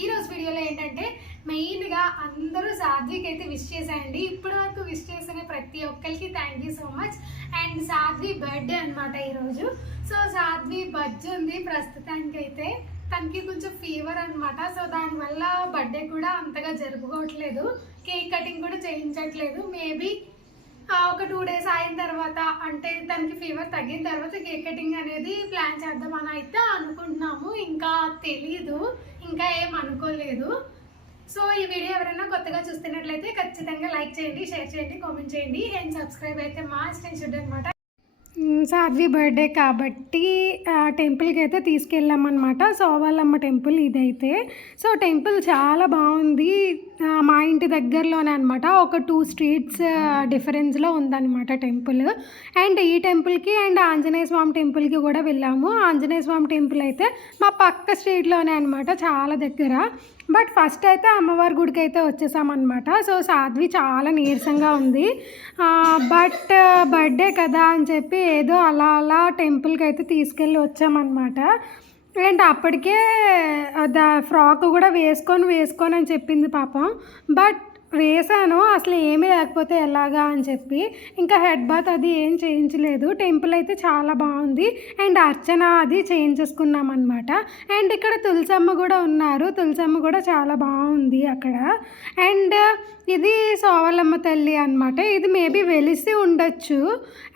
ఈరోజు వీడియోలో ఏంటంటే మెయిన్గా అందరూ సాధ్వికి అయితే విష్ చేశాయండి. ఇప్పటి వరకు విష్ చేసిన ప్రతి ఒక్కరికి thank you so much. And Sadhvi birthday అనమాట ఈరోజు. సో సాధ్వి బర్త్డే ఉంది ప్రస్తుతానికి అయితే. తనకి కొంచెం ఫీవర్ అనమాట. సో దానివల్ల బర్త్డే కూడా అంతగా జరుపుకోవట్లేదు, కేక్ కటింగ్ కూడా చేయించట్లేదు. మేబీ ఒక 2 days అయిన తర్వాత, అంటే తనకి ఫీవర్ తగ్గిన తర్వాత కేక్ కటింగ్ అనేది ప్లాన్ చేద్దామని అయితే అనుకుంటున్నాము. ఇంకా తెలీదు, ఇంకా ఏం అనుకోలేదు. సో ఈ వీడియో ఎవరైనా కొత్తగా చూస్తున్నట్లయితే ఖచ్చితంగా లైక్ చేయండి, షేర్ చేయండి, కామెంట్ చేయండి అండ్ సబ్స్క్రైబ్ అయితే మస్ట్ అండ్ షుడ్ అనమాట. సాధ్వి బర్త్డే కాబట్టి టెంపుల్కి అయితే తీసుకెళ్ళామన్నమాట. సోవాలమ్మ టెంపుల్ ఇదైతే. సో టెంపుల్ చాలా బాగుంది. మా ఇంటి దగ్గరలోనే అనమాట. ఒక 2 streets డిఫరెన్స్లో ఉందన్నమాట టెంపుల్. అండ్ ఈ టెంపుల్కి అండ్ ఆంజనేయ స్వామి టెంపుల్కి కూడా వెళ్ళాము. ఆంజనేయ స్వామి టెంపుల్ అయితే మా పక్క స్ట్రీట్లోనే అనమాట, చాలా దగ్గర. బట్ ఫస్ట్ అయితే అమ్మవారి గుడికి అయితే వచ్చేసామన్నమాట. సో సాధ్వి చాలా నీరసంగా ఉంది. బట్ బర్త్డే కదా అని చెప్పి ఏదో అలా అలా టెంపుల్కి అయితే తీసుకెళ్ళి వచ్చామన్నమాట. అండ్ అప్పటికే ఫ్రాక్ కూడా వేసుకొని అని చెప్పింది పాపం. బట్ వేసాను, అసలు ఏమీ లేకపోతే ఎలాగా అని చెప్పి ఇంకా హెడ్ బాత్ అది ఏం చేయించలేదు. టెంపుల్ అయితే చాలా బాగుంది. అండ్ అర్చన అది చేయించేసుకున్నాం అనమాట. అండ్ ఇక్కడ తులసమ్మ కూడా ఉన్నారు. తులసమ్మ కూడా చాలా బాగుంది అక్కడ. అండ్ ఇది సోవలమ్మ తల్లి అనమాట. ఇది మేబీ వెలిసి ఉండొచ్చు.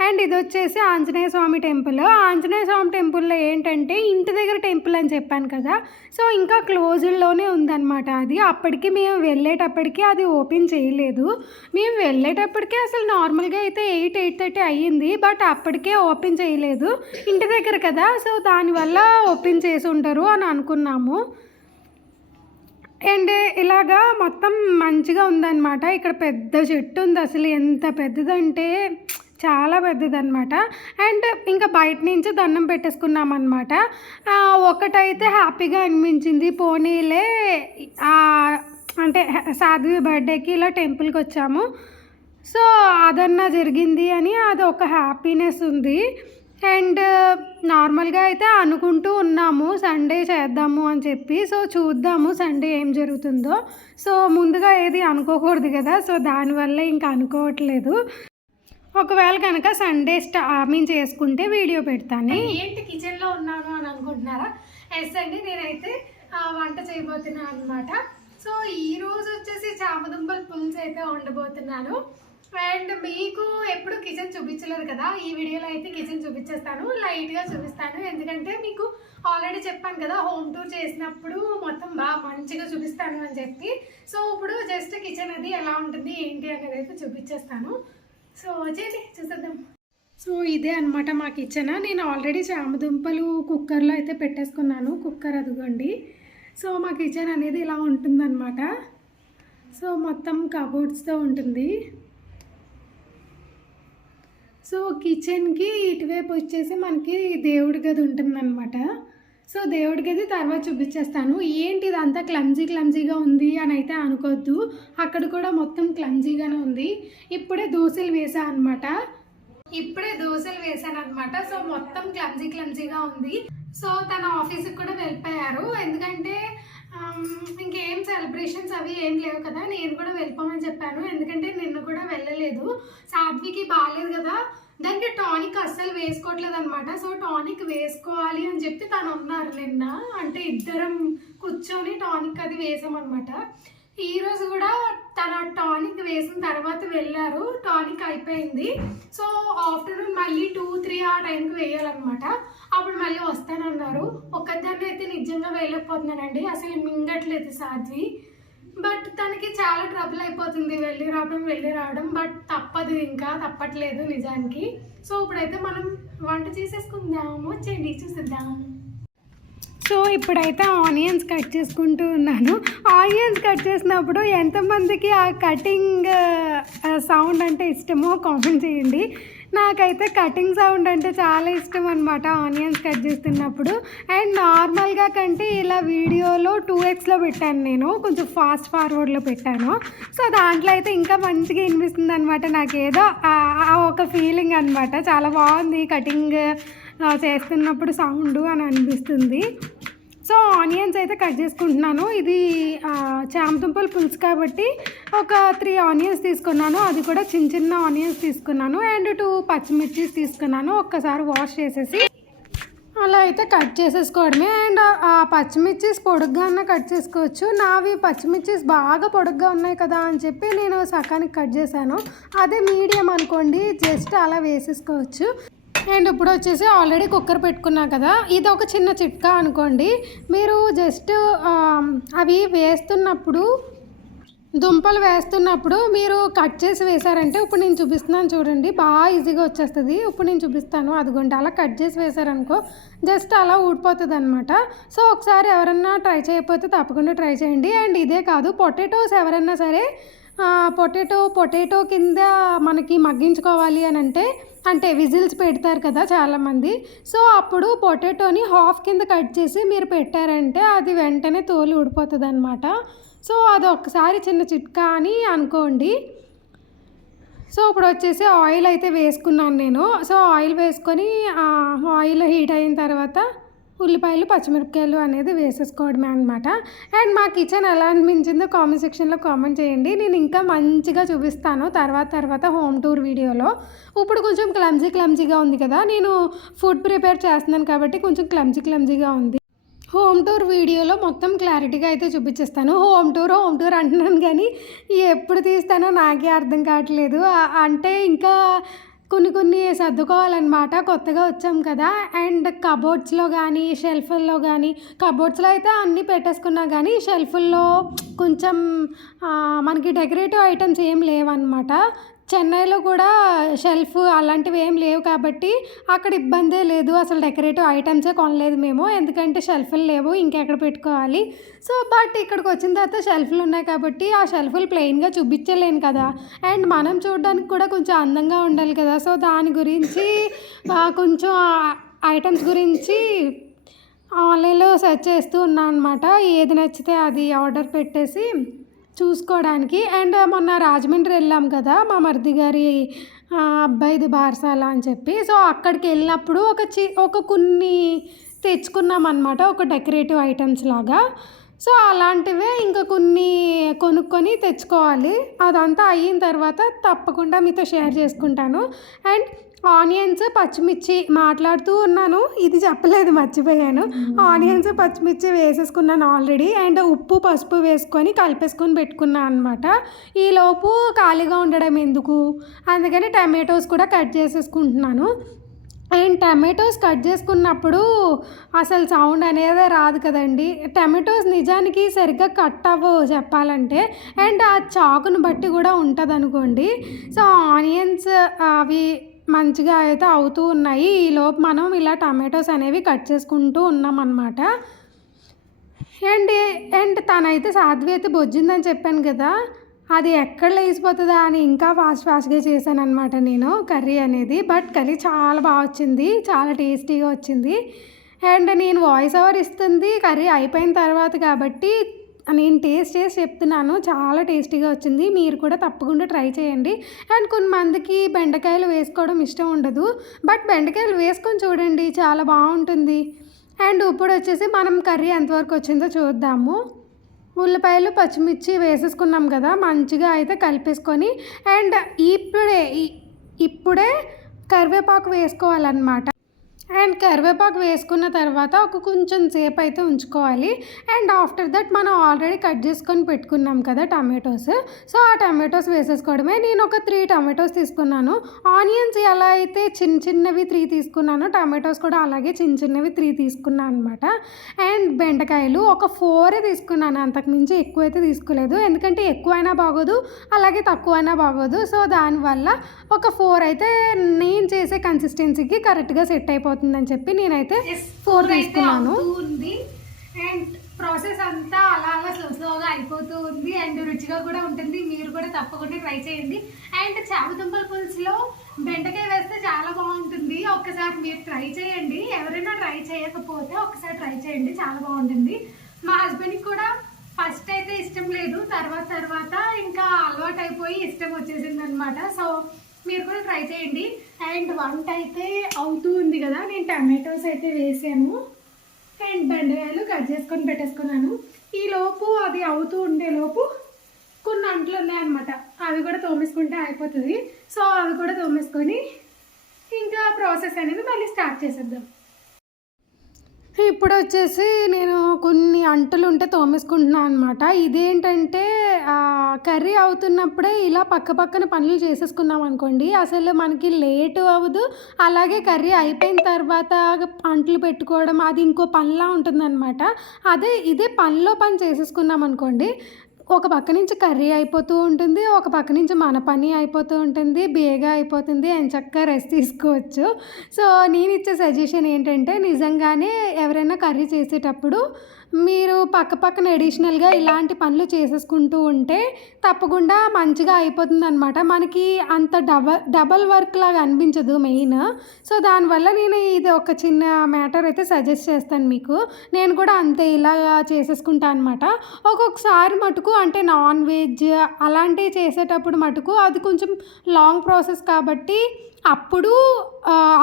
అండ్ ఇది వచ్చేసి ఆంజనేయ స్వామి టెంపుల్. ఆంజనేయ స్వామి టెంపుల్లో ఏంటంటే ఇంటి దగ్గర టెంపుల్ అని చెప్పాను కదా, సో ఇంకా క్లోజ్డ్లోనే ఉందన్నమాట అది. అప్పటికి మేము వెళ్ళేటప్పటికి అది ఓపెన్ చేయలేదు. మేము వెళ్ళేటప్పటికే అసలు నార్మల్గా అయితే 8-8:30 అయ్యింది. బట్ అప్పటికే ఓపెన్ చేయలేదు, ఇంటి దగ్గర కదా, సో దానివల్ల ఓపెన్ చేసి ఉంటారు అని అనుకున్నాము. అండ్ ఇలాగా మొత్తం మంచిగా ఉందన్నమాట. ఇక్కడ పెద్ద చెట్టు ఉంది, అసలు ఎంత పెద్దదంటే చాలా పెద్దదన్నమాట. అండ్ ఇంకా బయట నుంచి దండం పెట్టేసుకున్నామన్నమాట. ఒకటైతే హ్యాపీగా అనిపించింది, పోనీలే అంటే సాధ్వి బర్త్డేకి ఇలా టెంపుల్కి వచ్చాము, సో అదన్నా జరిగింది అని అది ఒక హ్యాపీనెస్ ఉంది. అండ్ నార్మల్గా అయితే అనుకుంటూ ఉన్నాము సండే చేద్దాము అని చెప్పి. సో చూద్దాము సండే ఏం జరుగుతుందో. సో ముందుగా ఏది అనుకోకూడదు కదా, సో దానివల్ల ఇంకా అనుకోవట్లేదు. ఒకవేళ కనుక సండే చేసుకుంటే వీడియో పెడతాను. ఏంటి కిచెన్లో ఉన్నాను అని అనుకుంటున్నారా? ఎస్ అండి, నేనైతే వంట చేయబోతున్నాను అనమాట. సో ఈరోజు వచ్చేసి చామదుంపల పులుసు అయితే వండబోతున్నాను. అండ్ మీకు ఎప్పుడు కిచెన్ చూపించలేదు కదా, ఈ వీడియోలో అయితే కిచెన్ చూపించేస్తాను, లైట్గా చూపిస్తాను. ఎందుకంటే మీకు ఆల్రెడీ చెప్పాను కదా, హోమ్ టూర్ చేసినప్పుడు మొత్తం బాగా మంచిగా చూపిస్తాను అని చెప్పి. సో ఇప్పుడు జస్ట్ కిచెన్ అది ఎలా ఉంటుంది ఏంటి అనేది అయితే చూపించేస్తాను. సో వచ్చేది చూసేద్దాం. సో ఇదే అనమాట మా కిచెన్. నేను ఆల్రెడీ చామదుంపలు కుక్కర్లో అయితే పెట్టేసుకున్నాను, కుక్కర్ అదిగోండి. సో మా కిచెన్ అనేది ఇలా ఉంటుందన్నమాట. సో మొత్తం కబోర్డ్స్తో ఉంటుంది. సో కిచెన్కి ఇటువైపు వచ్చేసి మనకి దేవుడి గది ఉంటుందన్నమాట. సో దేవుడి గది తర్వాత చూపించేస్తాను. ఏంటి ఇదంతా క్లమ్జీగా ఉంది అని అయితే అనుకోవద్దు, అక్కడ కూడా మొత్తం క్లమ్జీగానే ఉంది. ఇప్పుడే దోశలు వేసాను అనమాట. సో మొత్తం క్లమ్జీగా ఉంది. సో తన ఆఫీస్కి కూడా వెళ్ళిపోయారు, ఎందుకంటే ఇంకేం సెలబ్రేషన్స్ అవి ఏం లేవు కదా, నేను కూడా వెళ్ళిపోమని చెప్పాను. ఎందుకంటే నిన్న కూడా వెళ్ళలేదు, సాధ్వికి బాగాలేదు కదా, దానికి టానిక్ అస్సలు వేసుకోవట్లేదు అనమాట. సో టానిక్ వేసుకోవాలి అని చెప్పి తను ఉన్నారు నిన్న, అంటే ఇద్దరం కూర్చొని టానిక్ అది వేసామన్నమాట. ఈరోజు కూడా తన టానిక్ వేసిన తర్వాత వెళ్ళారు, టానిక్ అయిపోయింది. సో ఆఫ్టర్నూన్ మళ్ళీ 2-3 ఆ టైంకి వేయాలన్నమాట. అప్పుడు మళ్ళీ వస్తానన్నారు. ఒక్కదాన్ని అయితే నిజంగా వేయలేకపోతున్నానండి, అసలు మింగట్లేదు సాధ్వి. బట్ తనకి చాలా ట్రబుల్ అయిపోతుంది వెళ్ళి రావడం. బట్ తప్పదు, ఇంకా తప్పట్లేదు నిజానికి. సో ఇప్పుడైతే మనం వంట చేసేసుకుందాము, వచ్చేయండి చూసేద్దాం. సో ఇప్పుడైతే ఆనియన్స్ కట్ చేసుకుంటూ ఉన్నాను. ఆనియన్స్ కట్ చేసినప్పుడు ఎంతమందికి ఆ కటింగ్ సౌండ్ అంటే ఇష్టమో కామెంట్ చేయండి. నాకైతే కటింగ్ సౌండ్ అంటే చాలా ఇష్టం అనమాట ఆనియన్స్ కట్ చేస్తున్నప్పుడు. అండ్ నార్మల్గా కంటే ఇలా వీడియోలో 2xలో పెట్టాను, నేను కొంచెం ఫాస్ట్ ఫార్వర్డ్లో పెట్టాను. సో దాంట్లో అయితే ఇంకా మంచిగా వినిపిస్తుంది అనమాట. నాకేదో ఒక ఫీలింగ్ అనమాట, చాలా బాగుంది కటింగ్ చేస్తున్నప్పుడు సౌండ్ అని అనిపిస్తుంది. సో సో ఆనియన్స్ అయితే కట్ చేసుకుంటున్నాను. ఇది చామదుంపల పులుసు కాబట్టి ఒక 3 ఆనియన్స్ తీసుకున్నాను, అది కూడా చిన్న చిన్న ఆనియన్స్ తీసుకున్నాను. అండ్ 2 పచ్చిమిర్చీస్ తీసుకున్నాను. ఒక్కసారి వాష్ చేసేసి అలా అయితే కట్ చేసేసుకోవడమే. అండ్ ఆ పచ్చిమిర్చీస్ పొడుగ్గా కట్ చేసుకోవచ్చు. నావి పచ్చిమిర్చీస్ బాగా పొడుగ్గా ఉన్నాయి కదా అని చెప్పి నేను సకానికి కట్ చేశాను. అదే మీడియం అనుకోండి, జస్ట్ అలా వేసేసుకోవచ్చు. అండ్ ఇప్పుడు వచ్చేసి ఆల్రెడీ కుక్కర్ పెట్టుకున్నా కదా, ఇది ఒక చిన్న చిట్కా అనుకోండి. మీరు జస్ట్ అవి వేస్తున్నప్పుడు, దుంపలు వేస్తున్నప్పుడు మీరు కట్ చేసి వేసారంటే, ఇప్పుడు నేను చూపిస్తున్నాను చూడండి, బాగా ఈజీగా వచ్చేస్తుంది. ఇప్పుడు నేను చూపిస్తాను, అదిగోండి అలా కట్ చేసి వేసారనుకో జస్ట్ అలా ఊడిపోతుంది అనమాట. సో ఒకసారి ఎవరన్నా ట్రై చేయకపోతే తప్పకుండా ట్రై చేయండి. అండ్ ఇదే కాదు, పొటాటోస్ ఎవరన్నా సరే పొటాటో కింద మనకి మగ్గించుకోవాలి అని అంటే విజిల్స్ పెడతారు కదా చాలామంది. సో అప్పుడు పొటాటోని హాఫ్ కింద కట్ చేసి మీరు పెట్టారంటే అది వెంటనే తోలు ఊడిపోతుంది అనమాట. సో అది ఒకసారి చిన్న చిట్కా అని అనుకోండి. సో ఇప్పుడు వచ్చేసి ఆయిల్ అయితే వేసుకున్నాను నేను. సో ఆయిల్ వేసుకొని ఆయిల్ హీట్ అయిన తర్వాత ఉల్లిపాయలు పచ్చిమిరపకాయలు అనేది వేసేసుకోవడమే అనమాట. అండ్ మా కిచెన్ ఎలా అనిపించిందో కామెంట్ సెక్షన్లో కామెంట్ చేయండి. నేను ఇంకా మంచిగా చూపిస్తాను తర్వాత హోమ్ టూర్ వీడియోలో. ఇప్పుడు కొంచెం క్లమ్జీగా ఉంది కదా, నేను ఫుడ్ ప్రిపేర్ చేస్తున్నాను కాబట్టి కొంచెం క్లమ్జీగా ఉంది. హోమ్ టూర్ వీడియోలో మొత్తం క్లారిటీగా అయితే చూపించేస్తాను. హోమ్ టూర్ అంటున్నాను కానీ ఎప్పుడు తీస్తానో నాకే అర్థం కావట్లేదు. అంటే ఇంకా కొన్ని సర్దుకోవాలన్నమాట. కొత్తగా వచ్చాం కదా. అండ్ కబోర్డ్స్లో కానీ షెల్ఫ్ల్లో కానీ, కబోర్డ్స్లో అయితే అన్నీ పెట్టేసుకున్నా కానీ షెల్ఫ్ల్లో కొంచెం మనకి డెకరేటివ్ ఐటమ్స్ ఏం లేవన్నమాట. చెన్నైలో కూడా షెల్ఫ్ అలాంటివి ఏం లేవు కాబట్టి అక్కడ ఇబ్బందే లేదు. అసలు డెకరేటివ్ ఐటమ్సే కొనలేదు మేము, ఎందుకంటే షెల్ఫ్లు లేవు, ఇంకెక్కడ పెట్టుకోవాలి. సో బట్ ఇక్కడికి వచ్చిన తర్వాత షెల్ఫ్లు ఉన్నాయి కాబట్టి ఆ షెల్ఫ్లు ప్లెయిన్గా చూపించలేను కదా. అండ్ మనం చూడడానికి కూడా కొంచెం అందంగా ఉండాలి కదా. సో దాని గురించి కొంచెం ఐటమ్స్ గురించి ఆన్లైన్లో సెర్చ్ చేస్తూ ఉన్నాను అనమాట. ఏది నచ్చితే అది ఆర్డర్ పెట్టేసి చూసుకోవడానికి. అండ్ మొన్న రాజమండ్రి వెళ్ళాం కదా, మా మరిది గారి అబ్బాయిది బారసాల అని చెప్పి. సో అక్కడికి వెళ్ళినప్పుడు ఒక కొన్ని తెచ్చుకున్నాం అనమాట, ఒక డెకరేటివ్ ఐటమ్స్ లాగా. సో అలాంటివే ఇంకా కొన్ని కొనుక్కొని తెచ్చుకోవాలి. అదంతా అయిన తర్వాత తప్పకుండా మీతో షేర్ చేసుకుంటాను. అండ్ ఆనియన్స్ పచ్చిమిర్చి మాట్లాడుతూ ఉన్నాను, ఇది చెప్పలేదు, మర్చిపోయాను. ఆనియన్స్ పచ్చిమిర్చి వేసేసుకున్నాను ఆల్రెడీ. అండ్ ఉప్పు పసుపు వేసుకొని కలిపేసుకొని పెట్టుకున్నాను అనమాట. ఈలోపు ఖాళీగా ఉండడం ఎందుకు, అందుకని టమాటోస్ కూడా కట్ చేసేసుకుంటున్నాను. అండ్ టమాటోస్ కట్ చేసుకున్నప్పుడు అసలు సౌండ్ అనేది రాదు కదండి. టమాటోస్ నిజానికి సరిగ్గా కట్ అవ్వవు చెప్పాలంటే. అండ్ ఆ చాకును బట్టి కూడా ఉంటుంది అనుకోండి. సో ఆనియన్స్ అవి మంచిగా అయితే అవుతూ ఉన్నాయి. ఈలోపు మనం ఇలా టమాటోస్ అనేవి కట్ చేసుకుంటూ ఉన్నాం అన్నమాట. అండ్ తనైతే సాధ్వి అయితే బొజ్జిందని చెప్పాను కదా, అది ఎక్కడ లేచిపోతుందా అని ఇంకా ఫాస్ట్గా చేశాను అనమాట నేను కర్రీ అనేది. బట్ కర్రీ చాలా బాగా వచ్చింది, చాలా టేస్టీగా వచ్చింది. అండ్ నేను వాయిస్ ఓవర్ ఇస్తుంది కర్రీ అయిపోయిన తర్వాత కాబట్టి నేను టేస్ట్ చేసి చెప్తున్నాను, చాలా టేస్టీగా వచ్చింది. మీరు కూడా తప్పకుండా ట్రై చేయండి. అండ్ కొంతమందికి బెండకాయలు వేసుకోవడం ఇష్టం ఉండదు, బట్ బెండకాయలు వేసుకొని చూడండి, చాలా బాగుంటుంది. అండ్ ఇప్పుడు వచ్చేసి మనం కర్రీ ఎంతవరకు వచ్చిందో చూద్దాము. ఉల్లిపాయలు పచ్చిమిర్చి వేసేసుకున్నాం కదా, మంచిగా అయితే కలిపేసుకొని అండ్ ఇప్పుడే కరివేపాకు వేసుకోవాలన్నమాట. అండ్ కరివేపాకు వేసుకున్న తర్వాత ఒక కొంచెం సేపు అయితే ఉంచుకోవాలి. అండ్ ఆఫ్టర్ దట్ మనం ఆల్రెడీ కట్ చేసుకొని పెట్టుకున్నాం కదా టమాటోస్, సో ఆ టమాటోస్ వేసేసుకోవడమే. నేను ఒక 3 టమాటోస్ తీసుకున్నాను. ఆనియన్స్ ఎలా అయితే చిన్నవి 3 తీసుకున్నాను, టమాటోస్ కూడా అలాగే చిన్నవి 3 తీసుకున్నాను అనమాట. అండ్ బెండకాయలు ఒక 4 తీసుకున్నాను, అంతకుమించి ఎక్కువ అయితే తీసుకోలేదు, ఎందుకంటే ఎక్కువైనా బాగోదు అలాగే తక్కువైనా బాగోదు. సో దానివల్ల ఒక 4 అయితే నేను చేసే కన్సిస్టెన్సీకి కరెక్ట్గా సెట్ అయిపోతుంది అని చెప్పి నేనైతే 4 తీసుకున్నాను. అండ్ ప్రాసెస్ అంతా అలా స్లోగా అయిపోతూ ఉంది. అండ్ రుచిగా కూడా ఉంటుంది, మీరు కూడా తప్పకుండా ట్రై చేయండి. అండ్ చామదుంపల పులుసులో బెండకాయ వేస్తే చాలా బాగుంటుంది, ఒక్కసారి మీరు ట్రై చేయండి. ఎవరైనా ట్రై చేయకపోతే ఒకసారి ట్రై చేయండి, చాలా బాగుంటుంది. మా హస్బెండ్కి కూడా ఫస్ట్ అయితే ఇష్టం లేదు, తర్వాత ఇంకా అలవాటు అయిపోయి ఇష్టం వచ్చేసింది అనమాట. సో మీరు కూడా ట్రై చేయండి. అండ్ వంట అయితే అవుతూ ఉంది కదా, నేను టమాటోస్ అయితే వేసాను. అండ్ బెండకాయలు కట్ చేసుకొని పెట్టేసుకున్నాను. ఈ లోపు అది అవుతూ ఉండే లోపు కొన్ని అంట్లు ఉన్నాయన్నమాట, అవి కూడా తోమేసుకుంటే అయిపోతుంది. సో అవి కూడా తోమేసుకొని ఇంకా ప్రాసెస్ అనేది మళ్ళీ స్టార్ట్ చేసేద్దాం. ఇప్పుడు వచ్చేసి నేను కొన్ని అంటులు ఉంటే తోమేసుకుంటున్నాను అనమాట. ఇదేంటంటే కర్రీ అవుతున్నప్పుడే ఇలా పక్క పక్కన పనులు చేసేసుకున్నాం అనుకోండి, అసలు మనకి లేటు అవ్వదు. అలాగే కర్రీ అయిపోయిన తర్వాత అంట్లు పెట్టుకోవడం అది ఇంకో పనిలా ఉంటుందన్నమాట. ఇదే పనిలో పని చేసేసుకున్నాం అనుకోండి, ఒక పక్క నుంచి కర్రీ అయిపోతూ ఉంటుంది, ఒక పక్క నుంచి మన పని అయిపోతూ ఉంటుంది, బేగా అయిపోతుంది, ఎంచక్కా రెస్ట్ తీసుకోవచ్చు. సో నేను ఇచ్చే సజెషన్ ఏంటంటే, నిజంగానే ఎవరైనా కర్రీ చేసేటప్పుడు మీరు పక్క పక్కన అడిషనల్గా ఇలాంటి పనులు చేసేసుకుంటూ ఉంటే తప్పకుండా మంచిగా అయిపోతుంది అనమాట. మనకి అంత డబల్ వర్క్ లాగా అనిపించదు మెయిన్. సో దానివల్ల నేను ఇది ఒక చిన్న మ్యాటర్ అయితే సజెస్ట్ చేస్తాను మీకు. నేను కూడా అంతే ఇలా చేసేసుకుంటాను అనమాట. ఒక్కొక్కసారి మటుకు అంటే నాన్ వెజ్ అలాంటివి చేసేటప్పుడు మటుకు అది కొంచెం లాంగ్ ప్రాసెస్ కాబట్టి అప్పుడు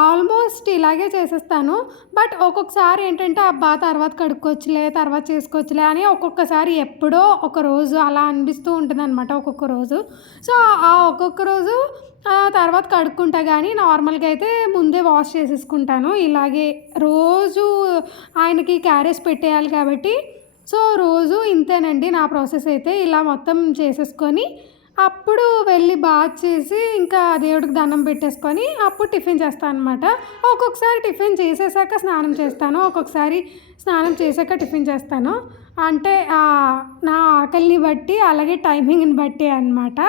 ఆల్మోస్ట్ ఇలాగే చేసేస్తాను. బట్ ఒక్కొక్కసారి ఏంటంటే అబ్బా తర్వాత కడుక్కోవచ్చులే, తర్వాత చేసుకోవచ్చులే అని ఒక్కొక్కసారి ఎప్పుడో ఒక రోజు అలా అనిపిస్తూ ఉంటుంది అనమాట ఒక్కొక్క రోజు. సో ఆ ఒక్కొక్క రోజు తర్వాత కడుక్కుంటా, కానీ నార్మల్గా అయితే ముందే వాష్ చేసేసుకుంటాను. ఇలాగే రోజు ఆయనకి క్యారేజ్ పెట్టేయాలి కాబట్టి సో రోజు ఇంతేనండి నా ప్రాసెస్ అయితే. ఇలా మొత్తం చేసేసుకొని అప్పుడు వెళ్ళి బాత్ చేసి ఇంకా దేవుడికి దండం పెట్టేసుకొని అప్పుడు టిఫిన్ చేస్తాను అనమాట. ఒక్కొక్కసారి టిఫిన్ చేసేసాక స్నానం చేస్తాను, ఒక్కొక్కసారి స్నానం చేసాక టిఫిన్ చేస్తాను. అంటే నా ఆకలిని బట్టి అలాగే టైమింగ్ని బట్టి అనమాట.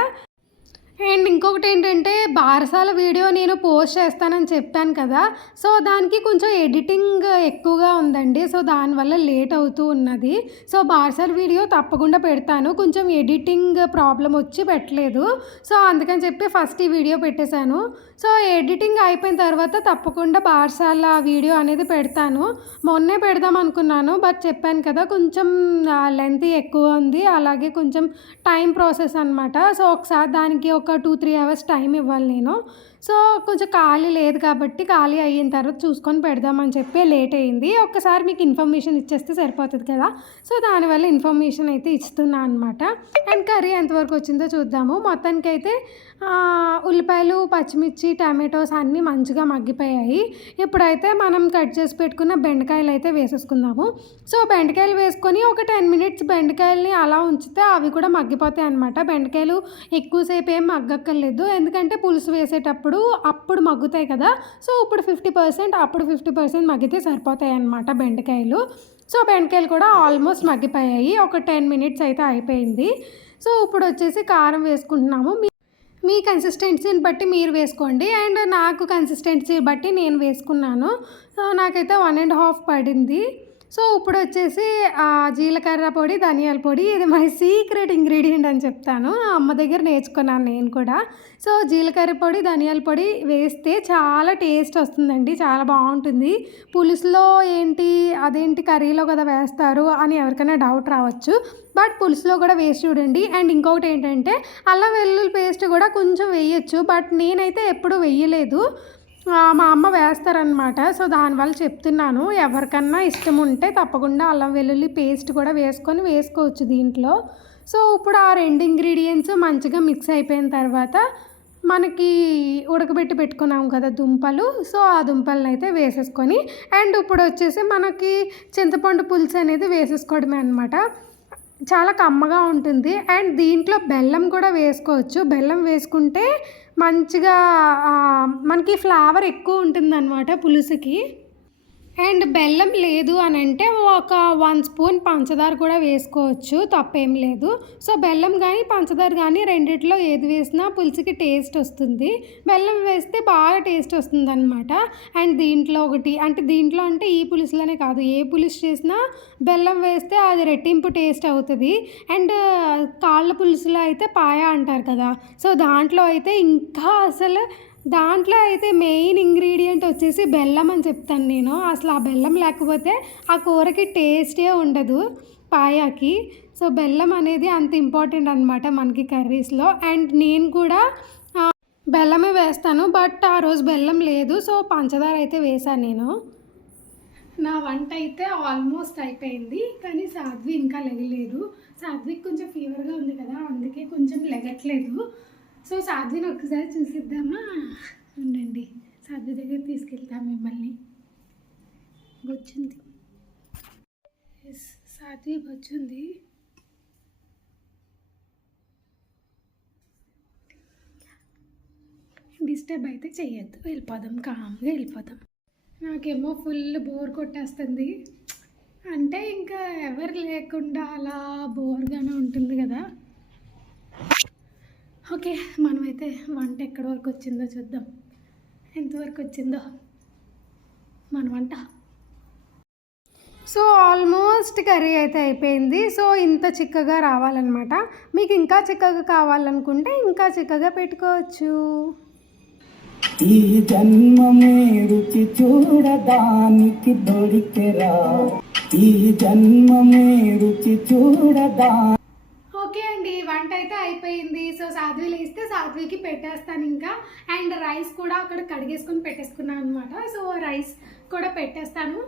అండ్ ఇంకొకటి ఏంటంటే, బారసాల వీడియో నేను పోస్ట్ చేస్తానని చెప్పాను కదా, సో దానికి కొంచెం ఎడిటింగ్ ఎక్కువగా ఉందండి. సో దానివల్ల లేట్ అవుతూ ఉన్నది. సో బారసాల వీడియో తప్పకుండా పెడతాను, కొంచెం ఎడిటింగ్ ప్రాబ్లం వచ్చి పెట్టలేదు. సో అందుకని చెప్పి ఫస్ట్ ఈ వీడియో పెట్టేశాను. సో ఎడిటింగ్ అయిపోయిన తర్వాత తప్పకుండా బారసాల వీడియో అనేది పెడతాను. మొన్నే పెడదాం అనుకున్నాను, బట్ చెప్పాను కదా కొంచెం లెంత్ ఎక్కువ ఉంది, అలాగే కొంచెం టైం ప్రాసెస్ అనమాట. సో ఒకసారి దానికి ఒక 2-3 అవర్స్ టైం ఇవ్వాలి నేను. సో కొంచెం ఖాళీ లేదు కాబట్టి ఖాళీ అయిన తర్వాత చూసుకొని పెడదామని చెప్పి లేట్ అయింది. ఒక్కసారి మీకు ఇన్ఫర్మేషన్ ఇచ్చేస్తే సరిపోతుంది కదా, సో దానివల్ల ఇన్ఫర్మేషన్ అయితే ఇస్తున్నా అనమాట. అండ్ కర్రీ ఎంతవరకు వచ్చిందో చూద్దాము. మొత్తానికైతే ఉల్లిపాయలు, పచ్చిమిర్చి, టమాటోస్ అన్నీ మంచిగా మగ్గిపోయాయి. ఇప్పుడైతే మనం కట్ చేసి పెట్టుకున్న బెండకాయలు అయితే వేసేసుకుందాము. సో బెండకాయలు వేసుకొని ఒక 10 minutes బెండకాయలని అలా ఉంచితే అవి కూడా మగ్గిపోతాయి అనమాట. బెండకాయలు ఎక్కువసేపు ఏం మగ్గక్కర్లేదు, ఎందుకంటే పులుసు వేసేటప్పుడు అప్పుడు మగ్గుతాయి కదా. సో ఇప్పుడు 50%, అప్పుడు 50% మగ్గితే సరిపోతాయి అన్నమాట బెండకాయలు. సో బెండకాయలు కూడా ఆల్మోస్ట్ మగ్గిపోయాయి, ఒక 10 minutes అయితే అయిపోయింది. సో ఇప్పుడు వచ్చేసి కారం వేసుకుంటున్నాము. మీ కన్సిస్టెన్సీని బట్టి మీరు వేసుకోండి, అండ్ నాకు కన్సిస్టెన్సీ బట్టి నేను వేసుకున్నాను. సో నాకైతే 1.5 పడింది. సో ఇప్పుడు వచ్చేసి జీలకర్ర పొడి, ధనియాల పొడి, ఇది మై సీక్రెట్ ఇంగ్రీడియంట్ అని చెప్తాను, అమ్మ దగ్గర నేర్చుకున్నాను నేను కూడా. సో జీలకర్ర పొడి, ధనియాల పొడి వేస్తే చాలా టేస్ట్ వస్తుందండి, చాలా బాగుంటుంది. పులుసులో ఏంటి అదేంటి కర్రీలో కదా వేస్తారు అని ఎవరికైనా డౌట్ రావచ్చు, బట్ పులుసులో కూడా వేసి చూడండి. అండ్ ఇంకొకటి ఏంటంటే అల్లం వెల్లుల్లి పేస్ట్ కూడా కొంచెం వేయచ్చు, బట్ నేనైతే ఎప్పుడూ వేయలేదు, మా అమ్మ వేస్తారనమాట. సో దానివల్ల చెప్తున్నాను, ఎవరికన్నా ఇష్టం ఉంటే తప్పకుండా అల్లం వెల్లుల్లి పేస్ట్ కూడా వేసుకోవచ్చు దీంట్లో. సో ఇప్పుడు ఆ 2 ఇంగ్రీడియంట్స్ మంచిగా మిక్స్ అయిపోయిన తర్వాత మనకి ఉడకబెట్టి పెట్టుకున్నాం కదా దుంపలు, సో ఆ దుంపలను అయితే వేసేసుకొని, అండ్ ఇప్పుడు వచ్చేసి మనకి చింతపండు పులుసు అనేది వేసేసుకోవడమే అనమాట. చాలా కమ్మగా ఉంటుంది. అండ్ దీంట్లో బెల్లం కూడా వేసుకోవచ్చు, బెల్లం వేసుకుంటే మంచిగా మనకి ఫ్లేవర్ ఎక్కువ ఉంటుందన్నమాట పులుసుకి. అండ్ బెల్లం లేదు అని అంటే ఒక 1 స్పూన్ పంచదార కూడా వేసుకోవచ్చు, తప్పేం లేదు. సో బెల్లం కానీ పంచదార కానీ రెండిట్లో ఏది వేసినా పులుసుకి టేస్ట్ వస్తుంది. బెల్లం వేస్తే బాగా టేస్ట్ వస్తుంది అనమాట. అండ్ దీంట్లో అంటే ఈ పులుసులోనే కాదు, ఏ పులుసు చేసినా బెల్లం వేస్తే అది రెట్టింపు టేస్ట్ అవుతుంది. అండ్ కాళ్ళ పులుసులో అయితే పాయ అంటారు కదా, సో దాంట్లో అయితే ఇంకా అసలు దాంట్లో అయితే మెయిన్ ఇంగ్రీడియంట్ వచ్చేసి బెల్లం అని చెప్తాను నేను. అసలు ఆ బెల్లం లేకపోతే ఆ కూరకి టేస్టే ఉండదు పాయాకి. సో బెల్లం అనేది అంత ఇంపార్టెంట్ అనమాట మనకి కర్రీస్లో. అండ్ నేను కూడా బెల్లమే వేస్తాను, బట్ ఆ రోజు బెల్లం లేదు, సో పంచదార అయితే వేసాను నేను. నా వంట అయితే ఆల్మోస్ట్ అయిపోయింది, కానీ సాధ్వి ఇంకా లెగలేదు. సాధ్వికి కొంచెం ఫీవర్గా ఉంది కదా, అందుకే కొంచెం లెగట్లేదు. సో సాధ్విని ఒక్కసారి చూసిద్దామా? ఉండండి, సాధ్వి దగ్గర తీసుకెళ్తాం మిమ్మల్ని. వచ్చింది, సాధ్వి వచ్చింది. డిస్టర్బ్ అయితే చెయ్యొద్దు, వెళ్ళిపోదాం, కామ్గా వెళ్ళిపోదాం. నాకేమో ఫుల్ బోర్ కొట్టేస్తుంది, అంటే ఇంకా ఎవరు లేకుండా అలా బోర్గానే ఉంటుంది కదా. ఓకే, మనమైతే వంట ఎక్కడి వరకు వచ్చిందో చూద్దాం. ఎంతవరకు వచ్చిందో మన వంట. సో ఆల్మోస్ట్ కర్రీ అయితే అయిపోయింది. సో ఇంత చిక్కగా రావాలన్నమాట. మీకు ఇంకా చిక్కగా కావాలనుకుంటే ఇంకా చిక్కగా పెట్టుకోవచ్చు. ఈ జన్మమే రుచి చూడడానికి దొరికెరా, ఈ జన్మమే రుచి చూడదా. ఓకే అండి, వంట అయితే అయిపోయింది. సో సాధ్వి లేస్తే సాధ్వికి పెట్టేస్తాను ఇంకా. అండ్ రైస్ కూడా అక్కడ కడిగేసుకొని పెట్టేసుకున్నాను అనమాట. సో రైస్ కూడా పెట్టేస్తాను.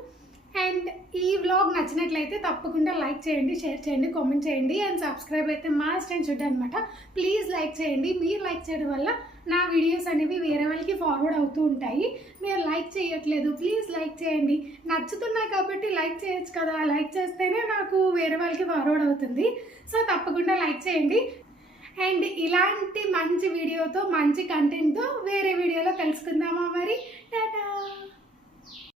అండ్ ఈ వ్లాగ్ నచ్చినట్లయితే తప్పకుండా లైక్ చేయండి, షేర్ చేయండి, కామెంట్ చేయండి. అండ్ సబ్స్క్రైబ్ అయితే మస్ట్ అండ్ షుడ్ అనమాట. ప్లీజ్ లైక్ చేయండి. మీరు లైక్ చేయడం వల్ల నా వీడియోస్ అనేవి వేరే వాళ్ళకి ఫార్వర్డ్ అవుతూ ఉంటాయి. మీరు లైక్ చేయట్లేదు, ప్లీజ్ లైక్ చేయండి. నచ్చుతున్నాయి కాబట్టి లైక్ చేయొచ్చు కదా, లైక్ చేస్తేనే నాకు వేరే వాళ్ళకి ఫార్వర్డ్ అవుతుంది. సో తప్పకుండా లైక్ చేయండి. అండ్ ఇలాంటి మంచి వీడియోతో, మంచి కంటెంట్తో వేరే వీడియోలో కలుసుకుందామా మరి. టాటా.